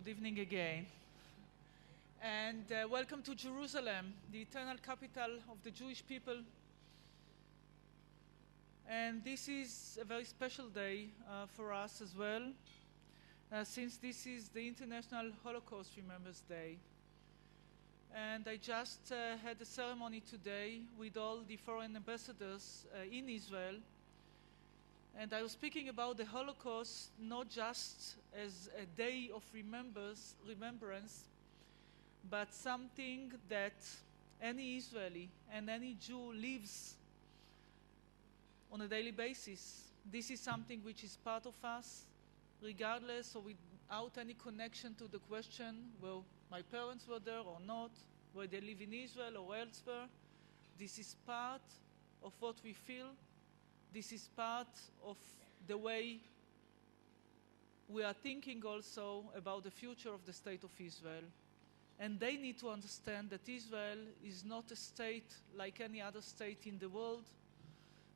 good evening again. And welcome to Jerusalem, the eternal capital of the Jewish people. And this is a very special day for us as well, since this is the International Holocaust Remembrance Day. And I just had a ceremony today with all the foreign ambassadors in Israel. And I was speaking about the Holocaust not just as a day of remembrance, but something that any Israeli and any Jew lives on a daily basis. This is something which is part of us, regardless or without any connection to the question, well, my parents were there or not, whether they live in Israel or elsewhere. This is part of what we feel. This is part of the way we are thinking also about the future of the state of Israel. And they need to understand that Israel is not a state like any other state in the world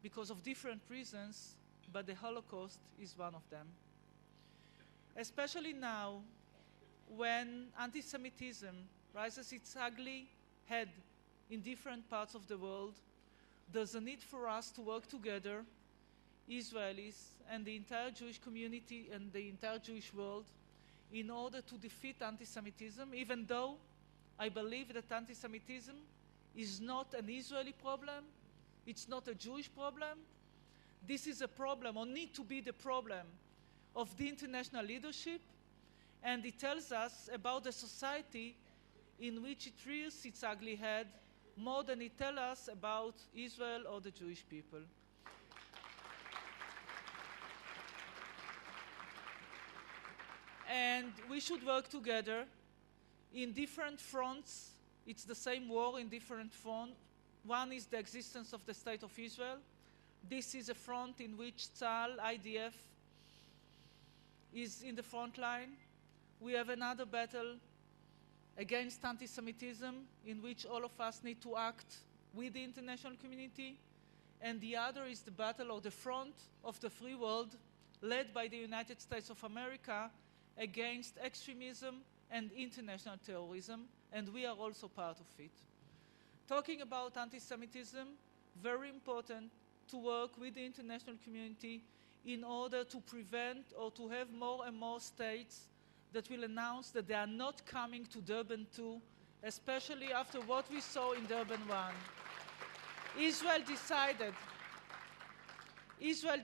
because of different reasons, but the Holocaust is one of them. Especially now, when anti-Semitism raises its ugly head in different parts of the world, there's a need for us to work together, Israelis and the entire Jewish community and the entire Jewish world, in order to defeat anti-Semitism, even though I believe that anti-Semitism is not an Israeli problem, it's not a Jewish problem. This is a problem, or need to be the problem, of the international leadership, and it tells us about the society in which it rears its ugly head more than it tells us about Israel or the Jewish people. And we should work together in different fronts. It's the same war in different fronts. One is the existence of the State of Israel. This is a front in which Tzahal, IDF, is in the front line. We have another battle against anti-Semitism, in which all of us need to act with the international community. And the other is the battle or the front of the free world, led by the United States of America, against extremism and international terrorism, and we are also part of it. Talking about anti-Semitism, very important to work with the international community in order to prevent or to have more and more states that will announce that they are not coming to Durban 2, especially after what we saw in Durban 1. Israel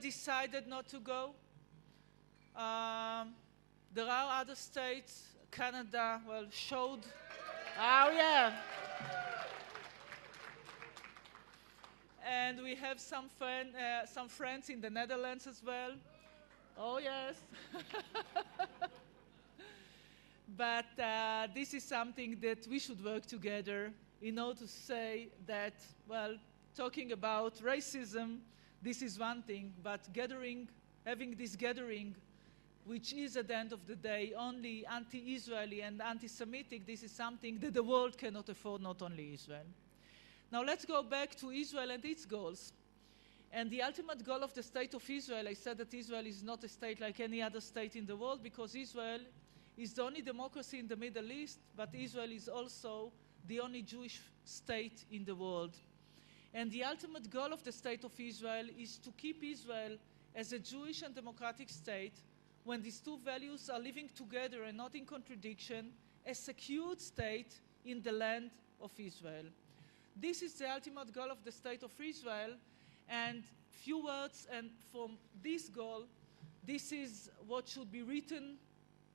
decided not to go. There are other states, Canada, well, showed, oh yeah. And we have some friends in the Netherlands as well. Oh yes. But this is something that we should work together in order to say that, well, talking about racism, this is one thing, but having this gathering, which is at the end of the day only anti-Israeli and anti-Semitic, this is something that the world cannot afford, not only Israel. Now let's go back to Israel and its goals. And the ultimate goal of the state of Israel, I said that Israel is not a state like any other state in the world because Israel is the only democracy in the Middle East, but Israel is also the only Jewish state in the world. And the ultimate goal of the state of Israel is to keep Israel as a Jewish and democratic state, when these two values are living together and not in contradiction, a secured state in the land of Israel. This is the ultimate goal of the state of Israel, and few words, and from this goal, this is what should be written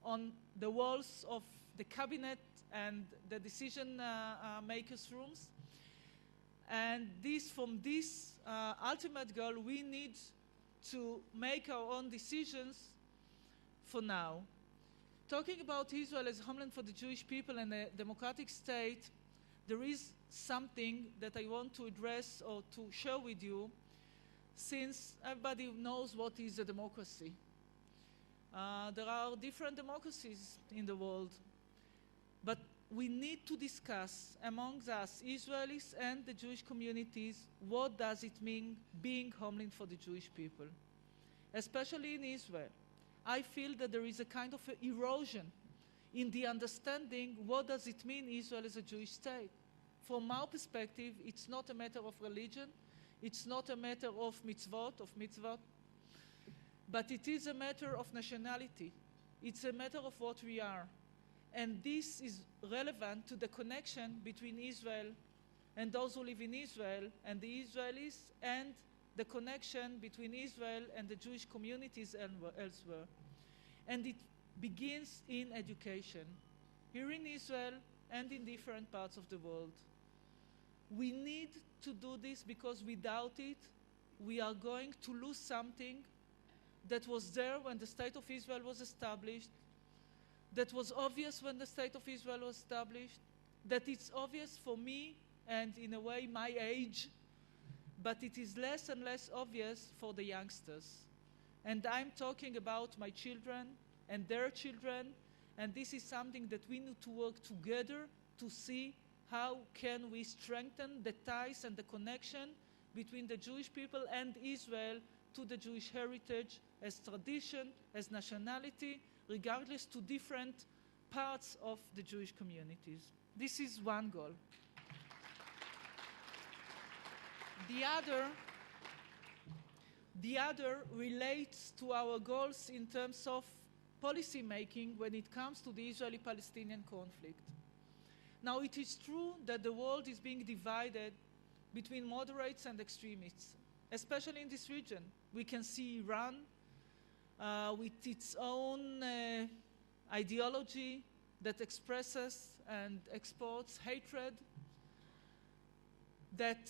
on the walls of the cabinet and the decision makers' rooms. And from this ultimate goal, we need to make our own decisions for now. Talking about Israel as homeland for the Jewish people and a democratic state, there is something that I want to address or to share with you, since everybody knows what is a democracy. There are different democracies in the world, but we need to discuss amongst us, Israelis and the Jewish communities, what does it mean being homeland for the Jewish people, especially in Israel. I feel that there is a kind of erosion in the understanding what does it mean Israel is a Jewish state. From our perspective, it's not a matter of religion, it's not a matter of mitzvot, but it is a matter of nationality. It's a matter of what we are. And this is relevant to the connection between Israel and those who live in Israel and the Israelis, and the connection between Israel and the Jewish communities elsewhere. And it begins in education, here in Israel and in different parts of the world. We need to do this because without it, we are going to lose something that was there when the State of Israel was established, that was obvious when the State of Israel was established, that it's obvious for me and in a way my age, but it is less and less obvious for the youngsters. And I'm talking about my children and their children, and this is something that we need to work together to see how can we strengthen the ties and the connection between the Jewish people and Israel to the Jewish heritage as tradition, as nationality, regardless to different parts of the Jewish communities. This is one goal. The other relates to our goals in terms of policy making when it comes to the Israeli-Palestinian conflict. Now, it is true that the world is being divided between moderates and extremists, especially in this region. We can see Iran with its own ideology that expresses and exports hatred, that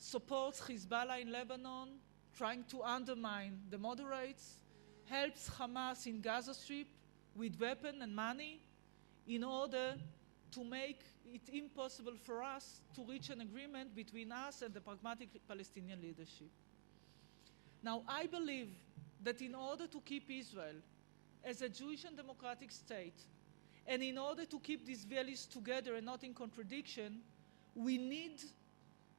supports Hezbollah in Lebanon, trying to undermine the moderates, helps Hamas in Gaza Strip with weapons and money in order to make it impossible for us to reach an agreement between us and the pragmatic Palestinian leadership. Now, I believe that in order to keep Israel as a Jewish and democratic state, and in order to keep these values together and not in contradiction, we need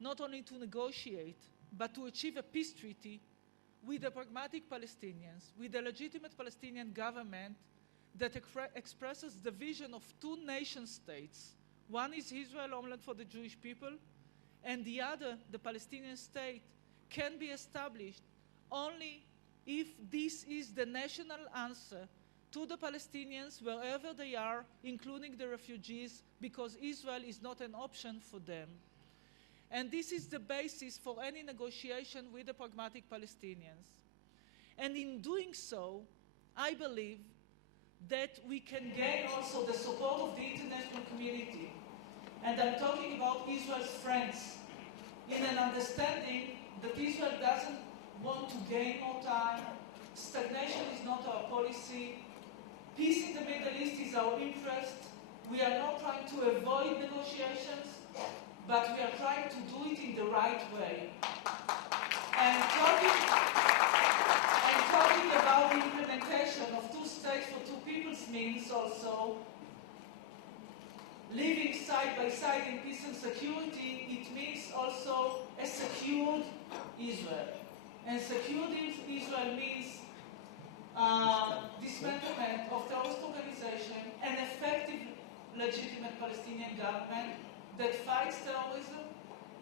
not only to negotiate, but to achieve a peace treaty with the pragmatic Palestinians, with a legitimate Palestinian government that expresses the vision of two nation states. One is Israel, homeland for the Jewish people, and the other, the Palestinian state, can be established only if this is the national answer to the Palestinians wherever they are, including the refugees, because Israel is not an option for them. And this is the basis for any negotiation with the pragmatic Palestinians. And in doing so, I believe that we can gain also the support of the international community. And I'm talking about Israel's friends, in an understanding that Israel doesn't want to gain more time, stagnation is not our policy, peace in the Middle East is our interest. We are not trying to avoid negotiations, but we are trying to do it in the right way. And talking about the implementation of two states for two peoples means also living side by side in peace and security. It means also a secured Israel. And secured Israel means dismantlement of terrorist organization, an effective, legitimate Palestinian government that fights terrorism,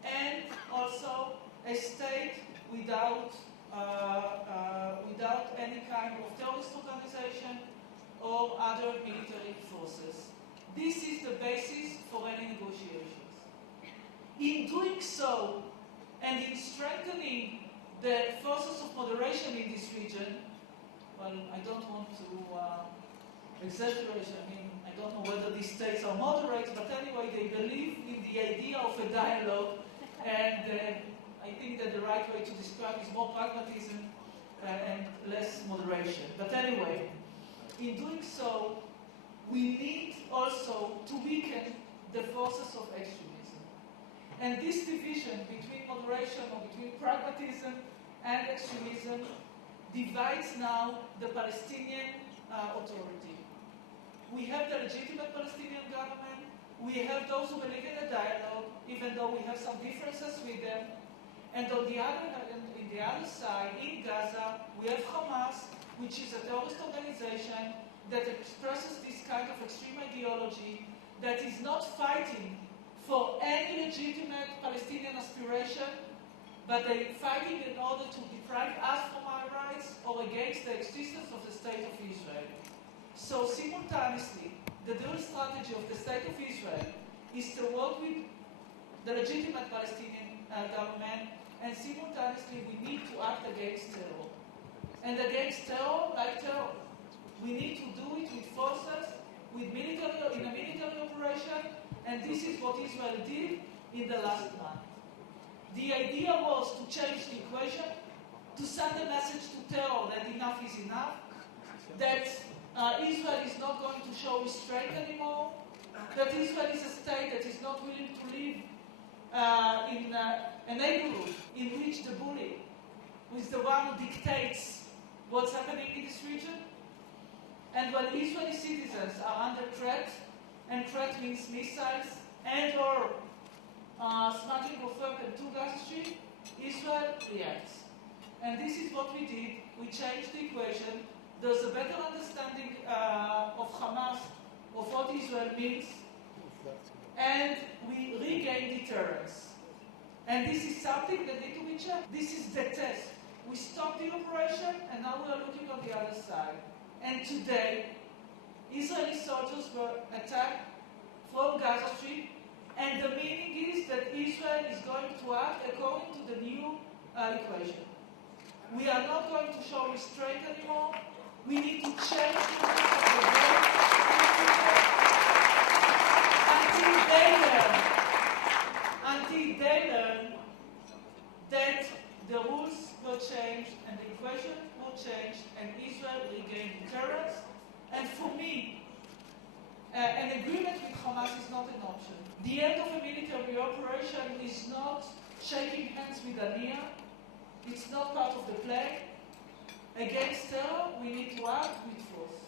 and also a state without any kind of terrorist organization or other military forces. This is the basis for any negotiations. In doing so, and in strengthening the forces of moderation in this region, well, I don't want to exaggerate. I mean, I don't know whether these states are moderates, but anyway, they believe in the idea of a dialogue, and I think that the right way to describe is more pragmatism and less moderation. But anyway, in doing so, we need also to weaken the forces of extremism. And this division between moderation or between pragmatism and extremism divides now the Palestinian Authority. We have the legitimate Palestinian government. We have those who believe in a dialogue, even though we have some differences with them. And on the other hand, in the other side, in Gaza, we have Hamas, which is a terrorist organization that expresses this kind of extreme ideology that is not fighting for any legitimate Palestinian aspiration, but they're fighting in order to deprive us from our rights or against the existence of the State of Israel. So simultaneously, the dual strategy of the State of Israel is to work with the legitimate Palestinian government, and simultaneously we need to act against terror. And against terror, like terror, we need to do it with forces, with military, in a military operation, and this is what Israel did in the last month. The idea was to change the equation, to send a message to terror that enough is enough, that Israel is not going to show restraint anymore, that Israel is a state that is not willing to live in a neighborhood in which the bully is the one who dictates what's happening in this region. And when Israeli citizens are under threat, and threat means missiles and or smuggling of weapons to Gaza Strip, Israel reacts. And this is what we did. We changed the equation. There's a better understanding of Hamas, of what Israel means, and we regain deterrence. And this is something that needs to be checked. This is the test. We stopped the operation, and now we are looking on the other side. And today, Israeli soldiers were attacked from Gaza Strip, and the meaning is that Israel is going to act according to the new equation. We are not going to show restraint anymore. We need to change the rules of the game until they learn that the rules will change and the equation will change and Israel will gain deterrence. And for me, an agreement with Hamas is not an option. The end of a military operation is not shaking hands with Ania. It's not part of the plan. Against terror, we need to act with force.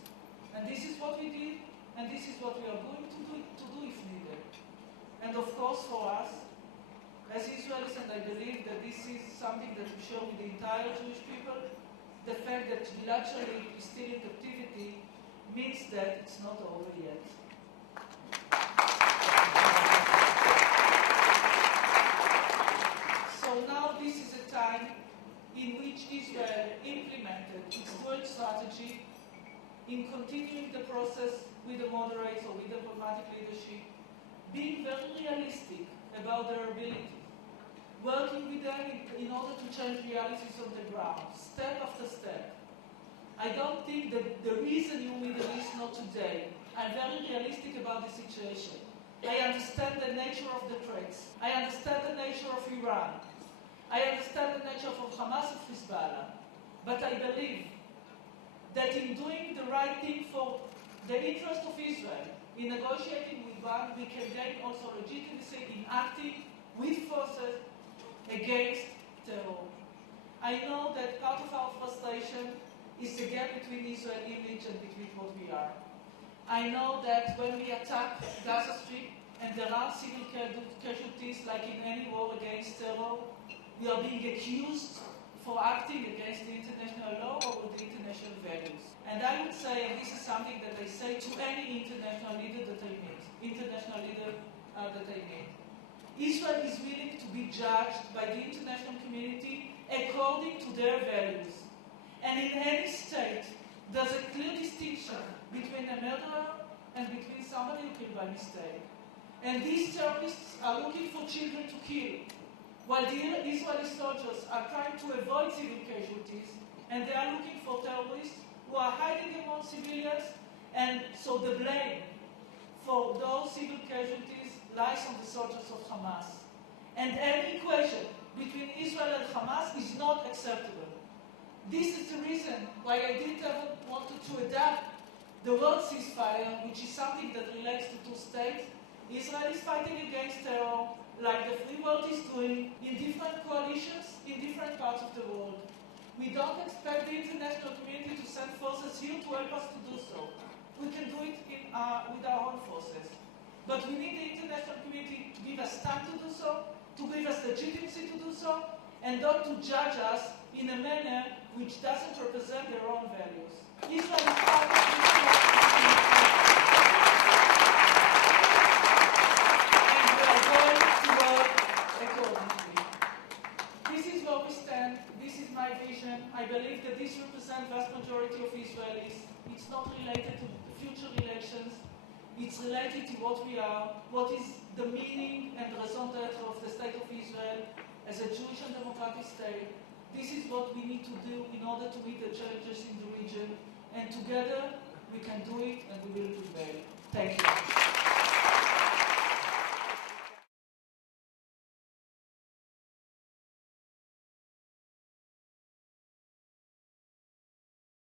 And this is what we did, and this is what we are going to do if needed. And of course, for us, as Israelis, and I believe that this is something that we share with the entire Jewish people, the fact that Gilad Shalit is still in captivity means that it's not over yet. So now this is a time in which Israel implemented its dual strategy in continuing the process with the moderates or with the diplomatic leadership, being very realistic about their ability, working with them in order to change realities on the ground, step after step. I don't think that there is a new Middle East, not today. I'm very realistic about the situation. I understand the nature of the threats. I understand the nature of Iran. I understand the nature of Hamas and Hezbollah. But I believe that in doing the right thing for the interest of Israel, in negotiating with one, we can gain also legitimacy in acting with forces against terror. I know that part of our frustration is the gap between Israel image and between what we are. I know that when we attack Gaza Strip and there are civil casualties like in any war against terror, we are being accused for acting against the international law or with the international values. And I would say, and this is something that I say to any international leader that I meet, Israel is willing to be judged by the international community according to their values. And in any state, there's a clear distinction between a murderer and between somebody who killed by mistake. And these terrorists are looking for children to kill, while the Israeli soldiers are trying to avoid civil casualties, and they are looking for terrorists who are hiding among civilians, and so the blame for those civil casualties lies on the soldiers of Hamas. And any equation between Israel and Hamas is not acceptable. This is the reason why I didn't ever wanted to adapt the word ceasefire, which is something that relates to two states. Israel is fighting against terror, like the free world is doing, in different coalitions in different parts of the world. We don't expect the international community to send forces here to help us to do so. We can do it with our own forces. But we need the international community to give us time to do so, to give us legitimacy to do so, and not to judge us in a manner which doesn't represent their own values. Israel is part of this and we are going to work accordingly. This is where we stand. This is my vision. I believe that this represents the vast majority of Israelis. It's not related to future elections. It's related to what we are, what is the meaning and raison d'etre of the State of Israel as a Jewish and democratic state. This is what we need to do in order to meet the challenges in the region. And together, we can do it and we will prevail. Thank you.